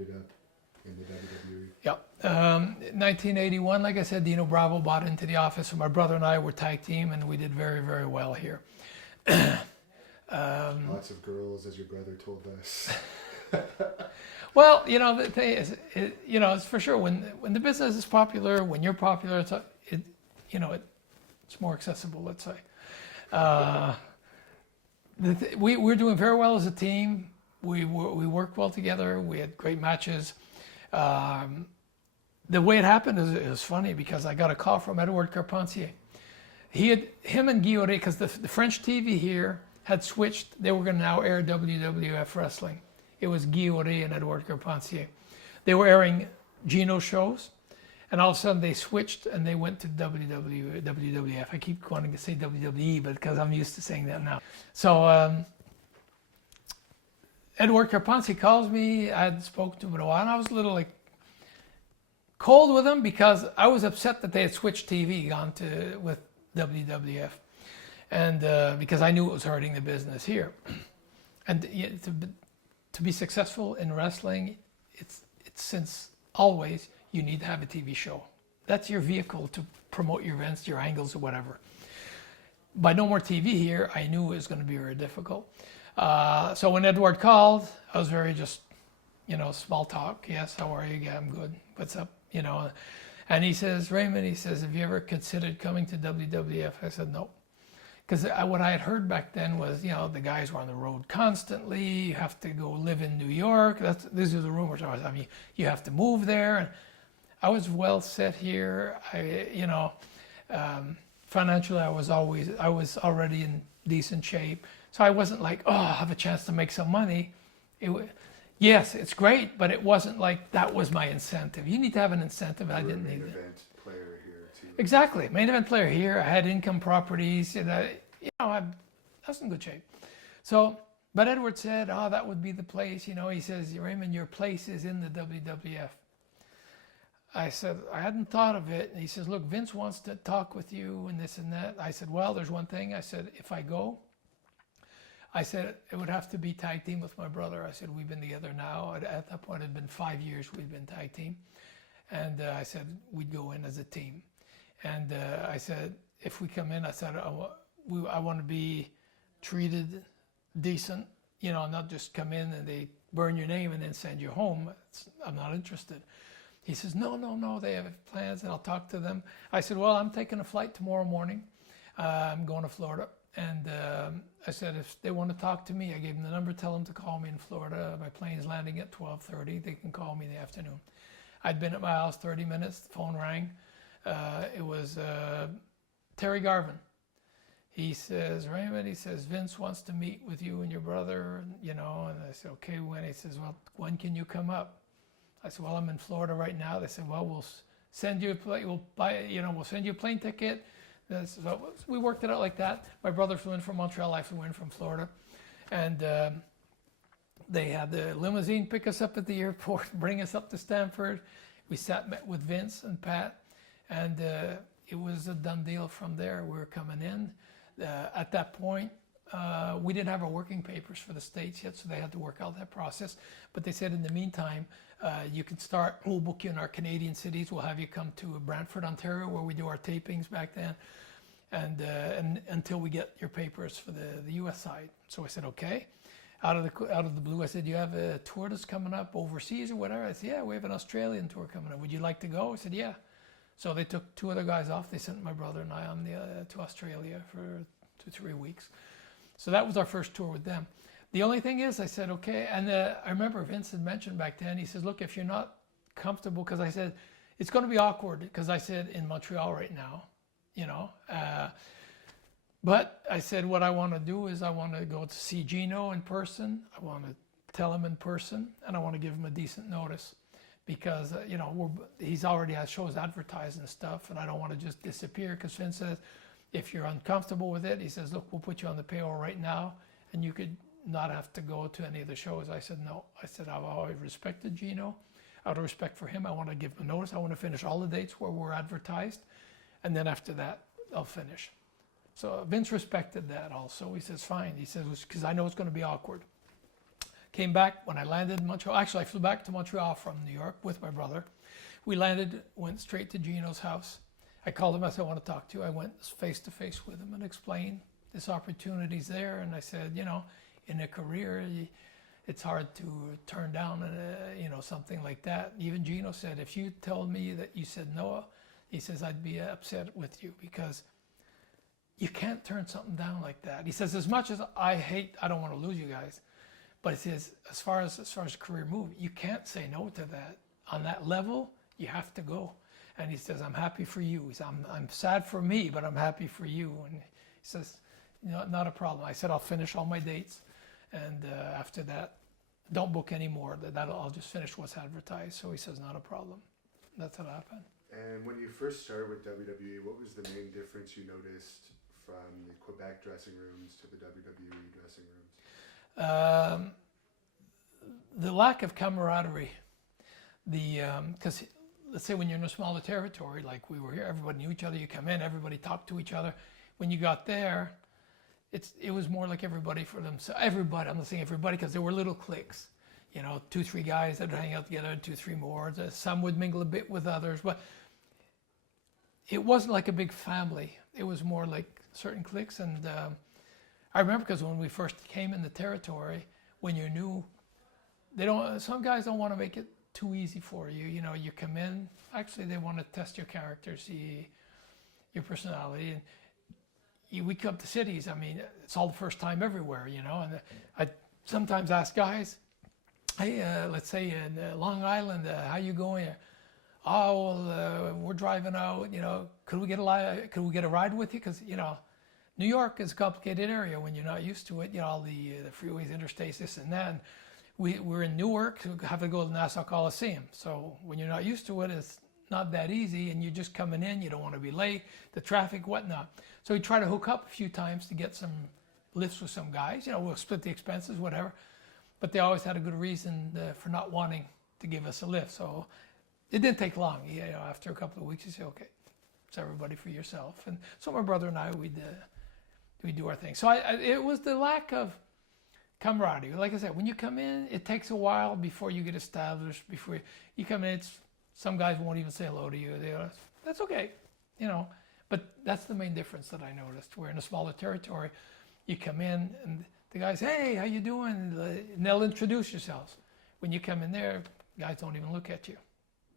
ended up in the WWE? Yeah. 1981, like I said, Dino Bravo bought into the office, and my brother and I were tag team, and we did very, very well here. Lots of girls, as your brother told us. Well, you know, the thing is, it's for sure when the business is popular, when you're popular, it's more accessible, let's say. We're doing very well as a team. We worked well together. We had great matches. The way it happened is funny because I got a call from Edouard Carpentier. Him and Guillaume, because the French TV here had switched. They were going to now air WWF Wrestling. It was Guillaume and Edouard Carpentier. They were airing Gino shows, and all of a sudden they switched and they went to WWF. I keep wanting to say WWE, but because I'm used to saying that now. So Edouard Carpentier calls me. I hadn't spoken to him in a while, and I was a little cold with him because I was upset that they had switched TV, gone with WWF, and because I knew it was hurting the business here. And to be successful in wrestling, it's since always you need to have a TV show. That's your vehicle to promote your events, your angles, or whatever. By no more TV here, I knew it was going to be very difficult. So when Edouard called, I was very just, small talk. Yes, how are you? Yeah, I'm good. What's up? And he says, Raymond, he says, have you ever considered coming to WWF? I said, no. Because what I had heard back then was, the guys were on the road constantly. You have to go live in New York. These are the rumors I was having. You have to move there. And I was well set here. Financially, I was already in decent shape. So I wasn't like, oh, I have a chance to make some money. Yes, it's great, but it wasn't like that was my incentive. You need to have an incentive. I didn't need it. Event player here too. Exactly, main event player here. I had income properties. I was in good shape. So, but Edward said, oh, that would be the place. He says, Raymond, your place is in the WWF. I said, I hadn't thought of it. And he says, look, Vince wants to talk with you and this and that. I said, well, there's one thing. I said, if I go, I said, it would have to be tag team with my brother. I said, we've been together now. At that point, it had been 5 years we'd been tag team. And I said, we'd go in as a team. And I said, if we come in, I said, I want to be treated decent, not just come in and they burn your name and then send you home. I'm not interested. He says, no, they have plans and I'll talk to them. I said, well, I'm taking a flight tomorrow morning. I'm going to Florida. And I said, if they want to talk to me, I gave them the number, tell them to call me in Florida. My plane's landing at 12:30. They can call me in the afternoon. I'd been at my house 30 minutes, the phone rang. It was Terry Garvin. He says, Raymond, he says, Vince wants to meet with you and your brother, and I said, okay, when? He says, well, when can you come up? I said, well, I'm in Florida right now. They said, well, we'll send you we'll send you a plane ticket. So we worked it out like that. My brother flew in from Montreal, I flew in from Florida. And they had the limousine pick us up at the airport, bring us up to Stamford. We met with Vince and Pat, and it was a done deal from there. We were coming in. At that point, we didn't have our working papers for the States yet, so they had to work out that process. But they said in the meantime, you can start, we'll book you in our Canadian cities. We'll have you come to Brantford, Ontario, where we do our tapings back then. And until we get your papers for the U.S. side. So I said, okay. Out of the blue, I said, do you have a tour that's coming up overseas or whatever? I said, yeah, we have an Australian tour coming up. Would you like to go? I said, yeah. So they took 2 other guys off. They sent my brother and I on to Australia for 2-3 weeks. So that was our first tour with them. The only thing is, I said, okay. And I remember Vince had mentioned back then, he says, look, if you're not comfortable, because I said, it's going to be awkward, because I said, in Montreal right now, but I said, what I want to do is I want to go to see Gino in person. I want to tell him in person, and I want to give him a decent notice because, he's already has shows advertised and stuff, and I don't want to just disappear, because Vince says, if you're uncomfortable with it, he says, look, we'll put you on the payroll right now, and you could not have to go to any of the shows. I said, no. I said, I've always respected Gino. Out of respect for him, I want to give him a notice. I want to finish all the dates where we're advertised. And then after that, I'll finish. So Vince respected that also. He says, fine. He says, because I know it's going to be awkward. Came back when I landed in Montreal. Actually, I flew back to Montreal from New York with my brother. We landed, went straight to Gino's house. I called him, I said, I want to talk to you. I went face to face with him and explained this opportunity's there. And I said, you know, in a career, it's hard to turn down, something like that. Even Gino said, if you told me that you said no, he says, I'd be upset with you because you can't turn something down like that. He says, as much as I don't want to lose you guys, but he says, as far as a career move, you can't say no to that. On that level, you have to go. And he says, I'm happy for you. He says, I'm sad for me, but I'm happy for you. And he says, not a problem. I said, I'll finish all my dates. And after that, don't book anymore. I'll just finish what's advertised. So he says, not a problem. That's what happened. And when you first started with WWE, what was the main difference you noticed from the Quebec dressing rooms to the WWE dressing rooms? The lack of camaraderie. Because let's say when you're in a smaller territory, like we were here, everybody knew each other. You come in, everybody talked to each other. When you got there, it was more like everybody for themselves. Everybody, I'm not saying everybody, because there were little cliques. 2, 3 guys that would hang out together, 2, 3 more. Some would mingle a bit with others, but it wasn't like a big family. It was more like certain cliques. And I remember because when we first came in the territory, when you're new, some guys don't want to make it too easy for you. You come in, actually they want to test your character, see your personality. And we come to cities, I mean, it's all the first time everywhere, and I sometimes ask guys, hey, let's say in Long Island, how you going? Oh, well, we're driving out, could we get a ride with you? Because, New York is a complicated area when you're not used to it, all the freeways, interstates, this and that. And we're in Newark, so we have to go to the Nassau Coliseum. So when you're not used to it, it's not that easy, and you're just coming in, you don't want to be late, the traffic, whatnot. So we try to hook up a few times to get some lifts with some guys. We'll split the expenses, whatever. But they always had a good reason for not wanting to give us a lift. So it didn't take long. After a couple of weeks, you say, okay, it's everybody for yourself. And so my brother and I, we do our thing. So it was the lack of camaraderie. Like I said, when you come in, it takes a while before you get established. Before you come in, some guys won't even say hello to you. That's okay, But that's the main difference that I noticed. Where in a smaller territory, you come in and the guys, hey, how you doing? And they'll introduce yourselves. When you come in there, guys don't even look at you.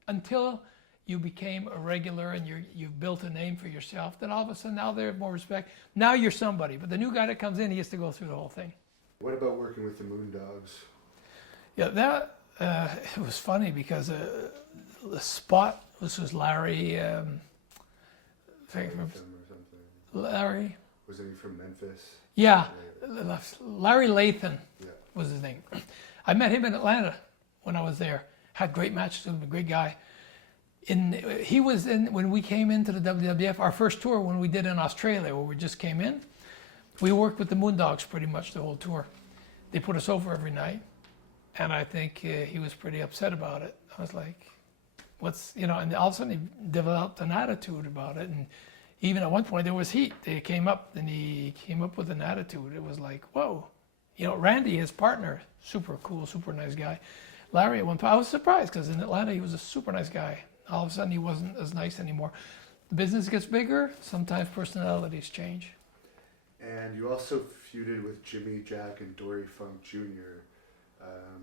Until you became a regular and you've built a name for yourself, then all of a sudden now they have more respect. Now you're somebody. But the new guy that comes in, he has to go through the whole thing. What about working with the Moondogs? Yeah, that it was funny because the spot, this was Larry, Larry. Was he from Memphis? Yeah, Larry Lathan was his name. I met him in Atlanta when I was there. Had great matches with him, a great guy. He was in when we came into the WWF, our first tour when we did in Australia, where we just came in. We worked with the Moondogs pretty much the whole tour. They put us over every night, and I think he was pretty upset about it. I was like, and all of a sudden he developed an attitude about it, and even at one point there was heat. They came up, and he came up with an attitude. It was like, whoa. Randy, his partner, super cool, super nice guy. Larry, at one point, I was surprised because in Atlanta he was a super nice guy. All of a sudden he wasn't as nice anymore. The business gets bigger, sometimes personalities change. And you also feuded with Jimmy Jack and Dory Funk Jr.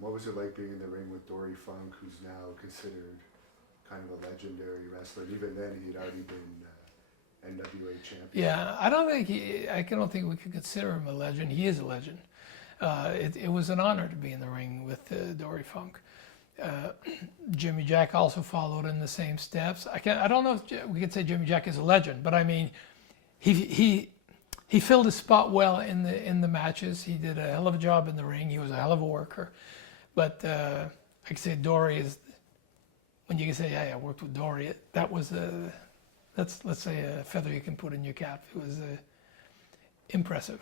What was it like being in the ring with Dory Funk, who's now considered kind of a legendary wrestler? Even then, he'd already been NWA champion. Yeah, I don't think we could consider him a legend. He is a legend. It was an honor to be in the ring with Dory Funk. Jimmy Jack also followed in the same steps. I don't know if we could say Jimmy Jack is a legend, but I mean, he filled his spot well in the matches. He did a hell of a job in the ring. He was a hell of a worker. But I could say Dory is, when you can say, hey, I worked with Dory, that was let's say a feather you can put in your cap. It was impressive.